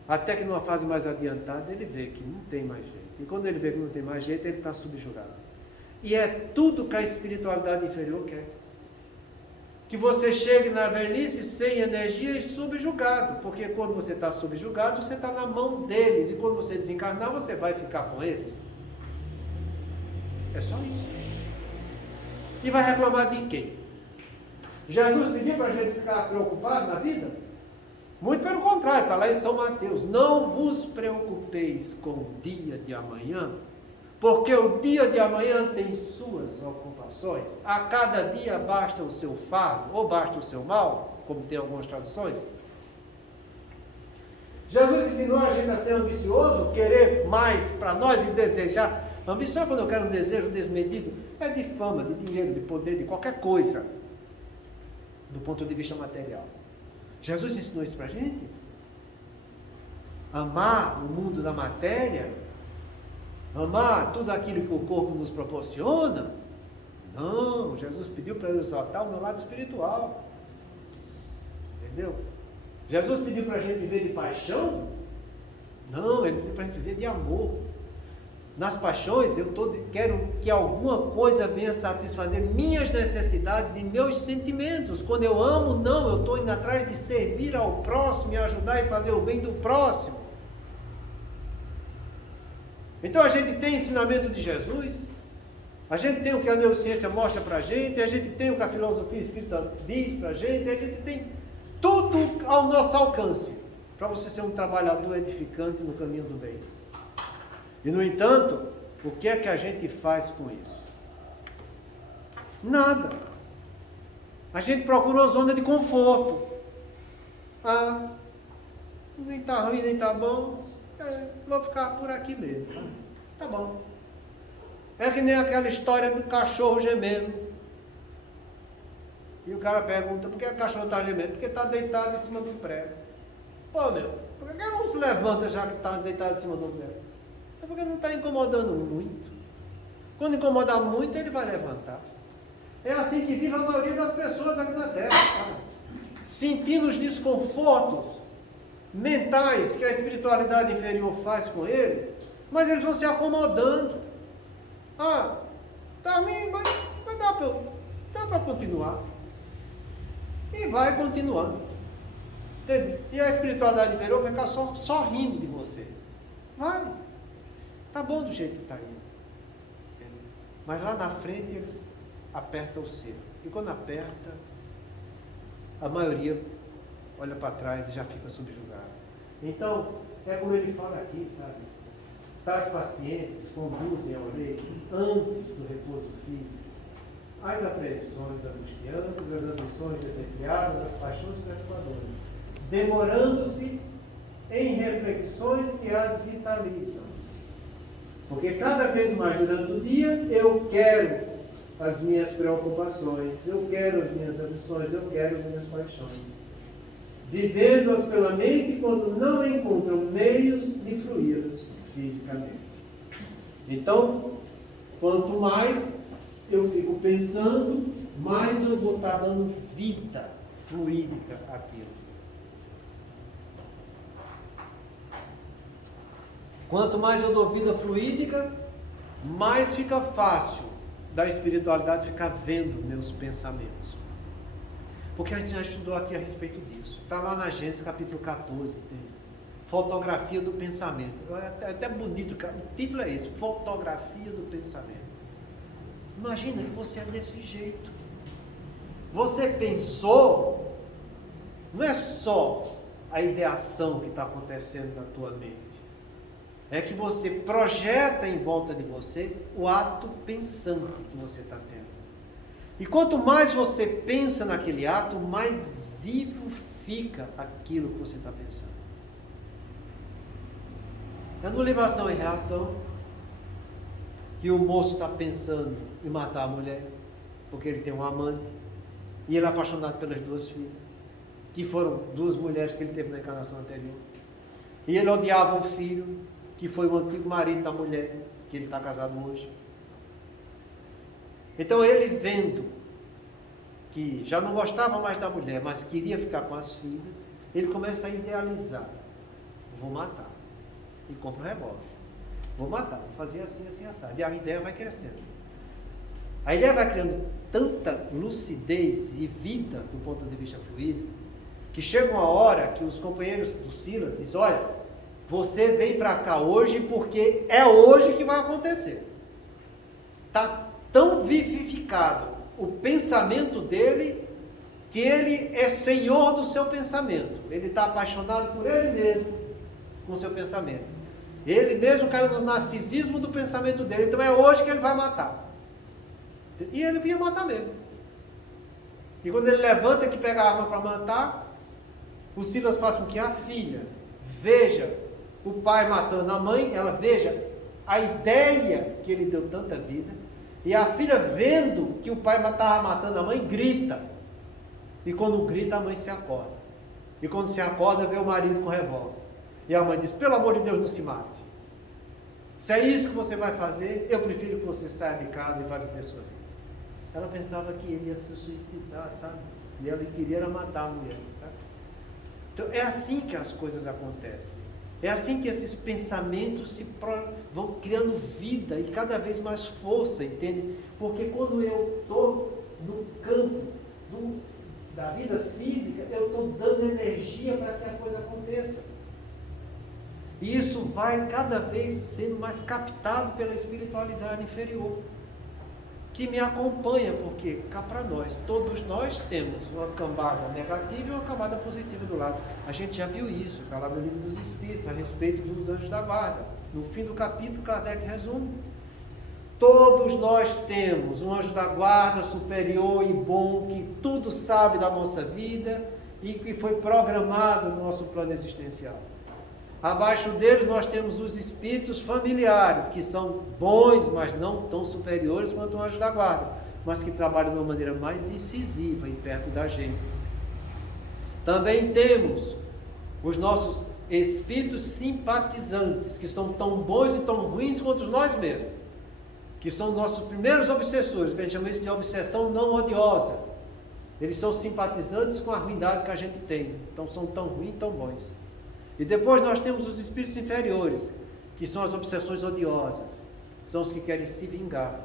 Até que numa fase mais adiantada ele vê que não tem mais jeito. E quando ele vê que não tem mais jeito, ele está subjugado. E é tudo que a espiritualidade inferior quer. Que você chegue na velhice sem energia e subjugado. Porque quando você está subjugado, você está na mão deles. E quando você desencarnar, você vai ficar com eles. É só isso. E vai reclamar de quem? Jesus pediu para a gente ficar preocupado na vida? Muito pelo contrário, está lá em São Mateus. Não vos preocupeis com o dia de amanhã, porque o dia de amanhã tem suas ocupações. A cada dia basta o seu fardo, ou basta o seu mal, como tem algumas traduções. Jesus ensinou a gente a ser ambicioso, querer mais para nós e desejar. Ambição é quando eu quero um desejo desmedido, é de fama, de dinheiro, de poder, de qualquer coisa, do ponto de vista material. Jesus ensinou isso para a gente? Amar o mundo da matéria? Amar tudo aquilo que o corpo nos proporciona? Não, Jesus pediu para eu exaltar o meu lado espiritual. Entendeu? Jesus pediu para a gente viver de paixão? Não, ele pediu para a gente viver de amor. Nas paixões, quero que alguma coisa venha satisfazer minhas necessidades e meus sentimentos. Quando eu amo, não, eu estou indo atrás de servir ao próximo e ajudar e fazer o bem do próximo. Então a gente tem ensinamento de Jesus, a gente tem o que a neurociência mostra para a gente tem o que a filosofia espírita diz para a gente tem tudo ao nosso alcance, para você ser um trabalhador edificante no caminho do bem. E no entanto, o que é que a gente faz com isso? Nada. A gente procura uma zona de conforto. Nem está ruim, nem está bom, vou ficar por aqui mesmo. Tá bom. É que nem aquela história do cachorro gemendo. E o cara pergunta: por que o cachorro está gemendo? Porque está deitado em cima do prego. Pô, meu, por que não se levanta já que está deitado em cima do prego? É porque não está incomodando muito. Quando incomodar muito, ele vai levantar. É assim que vive a maioria das pessoas aqui na Terra, sabe? Sentindo os desconfortos mentais que a espiritualidade inferior faz com ele, mas eles vão se acomodando. Tá ruim, mas dá para continuar. E vai continuando. Entende? E a espiritualidade inferior vai ficar só rindo de você. Vai. Tá bom do jeito que está indo. Entende? Mas lá na frente eles apertam o cerco. E quando aperta, a maioria olha para trás e já fica subjugada. Então, é como ele fala aqui, sabe? Tais pacientes conduzem ao leito antes do repouso físico as apreensões angustiantes, as ambições desenfreadas, as paixões perturbadoras, demorando-se em reflexões que as vitalizam. Porque cada vez mais durante o dia eu quero as minhas preocupações, eu quero as minhas ambições, eu quero as minhas paixões, vivendo-as pela mente quando não encontram meios de fluí-las fisicamente. Então, quanto mais eu fico pensando, mais eu vou estar dando vida fluídica àquilo. Quanto mais eu dou vida fluídica, mais fica fácil da espiritualidade ficar vendo meus pensamentos. Porque a gente já estudou aqui a respeito disso. Está lá na Gênesis capítulo 14. Fotografia do pensamento. É até bonito, cara. O título é esse, Fotografia do pensamento. Imagina que você é desse jeito. Você pensou, não é só a ideação que está acontecendo na tua mente. É que você projeta em volta de você o ato pensante que você está tendo. E quanto mais você pensa naquele ato, mais vivo fica aquilo que você está pensando. É no livro Ação e Reação que o moço está pensando em matar a mulher, porque ele tem um amante, e ele é apaixonado pelas duas filhas, que foram duas mulheres que ele teve na encarnação anterior. E ele odiava o filho, que foi o antigo marido da mulher, que ele está casado hoje. Então ele vendo que já não gostava mais da mulher, mas queria ficar com as filhas, ele começa a idealizar. Vou matar. E compra um revólver. Vou matar, vou fazer assim, assim, assado. E a ideia vai crescendo. A ideia vai criando tanta lucidez e vida do ponto de vista fluido, que chega uma hora que os companheiros do Silas dizem, olha, você vem para cá hoje porque é hoje que vai acontecer. Está tão vivificado o pensamento dele, que ele é senhor do seu pensamento. Ele está apaixonado por ele mesmo, com o seu pensamento. Ele mesmo caiu no narcisismo do pensamento dele. Então é hoje que ele vai matar. E ele vinha matar mesmo. E quando ele levanta que pega a arma para matar, o Silas faz com que a filha veja o pai matando a mãe, ela veja a ideia que ele deu tanta vida, e a filha vendo que o pai estava matando a mãe, grita. E quando grita, a mãe se acorda. E quando se acorda, vê o marido com revólver. E a mãe diz, pelo amor de Deus, não se mate. Se é isso que você vai fazer, eu prefiro que você saia de casa e vá viver sua vida. Ela pensava que ele ia se suicidar, sabe? E ela queria era matar a mulher. Tá? Então é assim que as coisas acontecem. É assim que esses pensamentos vão criando vida e cada vez mais força, entende? Porque quando eu estou no campo da vida física, eu estou dando energia para que a coisa aconteça. E isso vai cada vez sendo mais captado pela espiritualidade inferior, que me acompanha, porque cá para nós, todos nós temos uma cambada negativa e uma cambada positiva do lado. A gente já viu isso, está lá no livro dos Espíritos, a respeito dos anjos da guarda. No fim do capítulo, Kardec resume. Todos nós temos um anjo da guarda superior e bom, que tudo sabe da nossa vida e que foi programado no nosso plano existencial. Abaixo deles nós temos os espíritos familiares, que são bons, mas não tão superiores quanto o anjo da guarda, mas que trabalham de uma maneira mais incisiva e perto da gente. Também temos os nossos espíritos simpatizantes, que são tão bons e tão ruins quanto nós mesmos, que são nossos primeiros obsessores, que a gente chama isso de obsessão não odiosa. Eles são simpatizantes com a ruindade que a gente tem, então são tão ruins e tão bons. E depois nós temos os espíritos inferiores, que são as obsessões odiosas. São os que querem se vingar.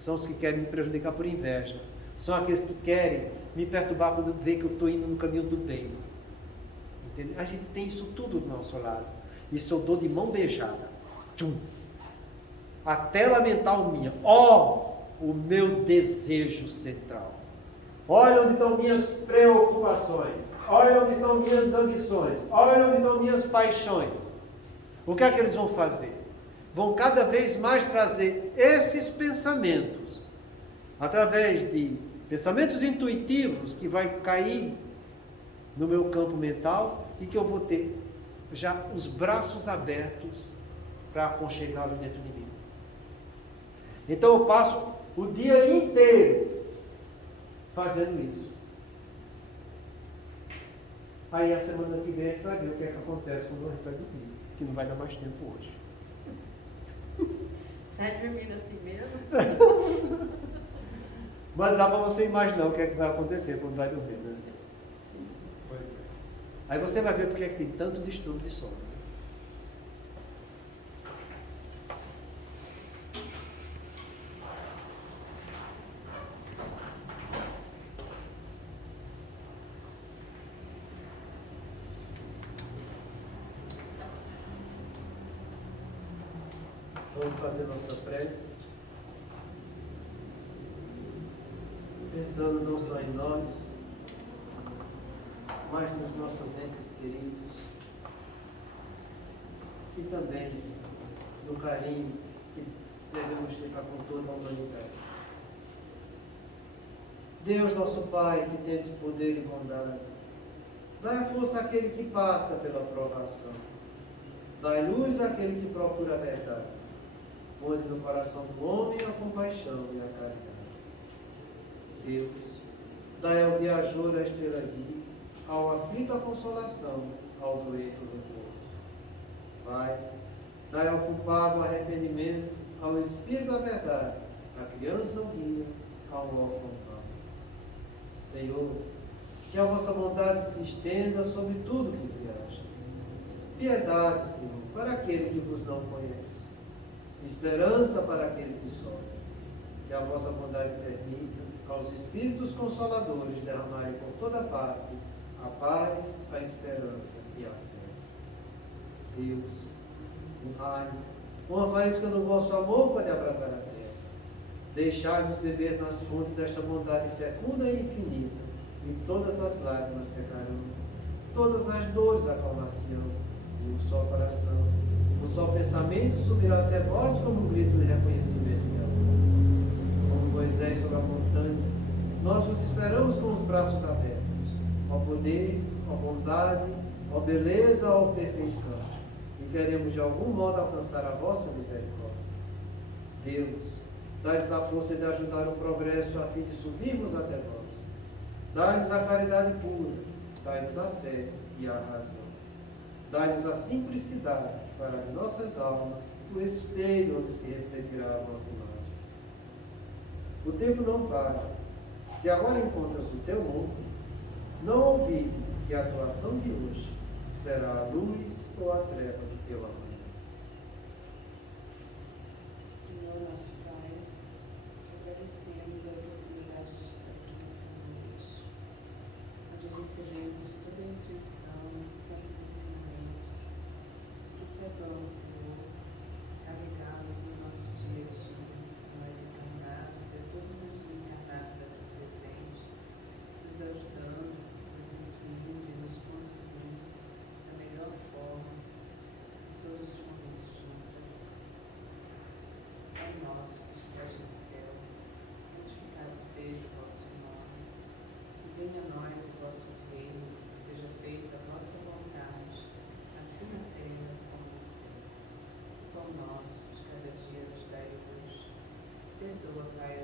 São os que querem me prejudicar por inveja. São aqueles que querem me perturbar quando vê que eu estou indo no caminho do bem. Entende? A gente tem isso tudo do nosso lado. Isso eu dou de mão beijada. Tchum. A tela mental minha. O meu desejo central. Olha onde estão minhas preocupações. Olha onde estão minhas ambições. Olha onde estão minhas paixões. O que é que eles vão fazer? Vão cada vez mais trazer esses pensamentos, através de pensamentos intuitivos, que vai cair no meu campo mental e que eu vou ter já os braços abertos para aconchegá-lo dentro de mim. Então eu passo o dia inteiro fazendo isso. Aí a semana que vem a gente vai ver o que é que acontece quando a gente vai dormir, que não vai dar mais tempo hoje. É dormindo assim mesmo? Mas dá para você imaginar o que é que vai acontecer quando vai dormir, né? Pois é. Aí você vai ver porque é que tem tanto distúrbio de sono. Vamos fazer nossa prece, pensando não só em nós, mas nos nossos entes queridos e também no carinho que devemos ter para com toda a humanidade. Deus, nosso Pai, que tens poder e bondade, dai força àquele que passa pela provação, dai luz àquele que procura a verdade, ponde no coração do homem a compaixão e a caridade. Deus, dai ao viajor a estrela guia, ao aflito a consolação, ao doente o repouso. Pai, dai ao culpado o arrependimento, ao Espírito da verdade, à criança o guia, ao órfão o pão. Senhor, que a vossa bondade se estenda sobre tudo que criaste. Piedade, Senhor, para aquele que vos não conhece. Esperança para aquele que sofre. Que a vossa bondade permita aos Espíritos Consoladores derramarem por toda parte a paz, a esperança e a fé. Deus, o raio, com a faísca do vosso amor pode abraçar a terra. Deixai-nos beber nas fontes desta bondade fecunda e infinita, e todas as lágrimas secarão, todas as dores acalmar-se-ão, e um só coração, um só pensamento subirá até vós como um grito de reconhecimento e amor. Como Moisés sobre a montanha, nós vos esperamos com os braços abertos, ao poder, à bondade, à beleza, à perfeição, e queremos de algum modo alcançar a vossa misericórdia. Deus, dai-nos a força de ajudar o progresso a fim de subirmos até vós. Dai-nos a caridade pura, dai-nos a fé e a razão. Dai-nos a simplicidade para de nossas almas o espelho onde se refletirá a vossa imagem. O tempo não para. Se agora encontras o teu mundo, não ouvides que a tua ação de hoje será a luz ou a treva do teu amor. Senhor nosso Pai, te agradecemos a oportunidade de estar aqui nessa noite, onde recebemos toda a intuição, tantos ensinamentos, que se é bom, Senhor, carregá-los no nosso dia a dia, nós encarnados e a todos os desencarnados aqui presentes, nos ajudando, nos incluindo e nos conduzindo da melhor forma em todos os momentos de nossa vida. Pai nosso que estás no céu, santificado seja o vosso nome, que venha a nós o vosso reino, que seja feita a vossa vontade, assim na terra como no céu. O pão nosso de cada dia nos dai hoje. Perdoa, Pai,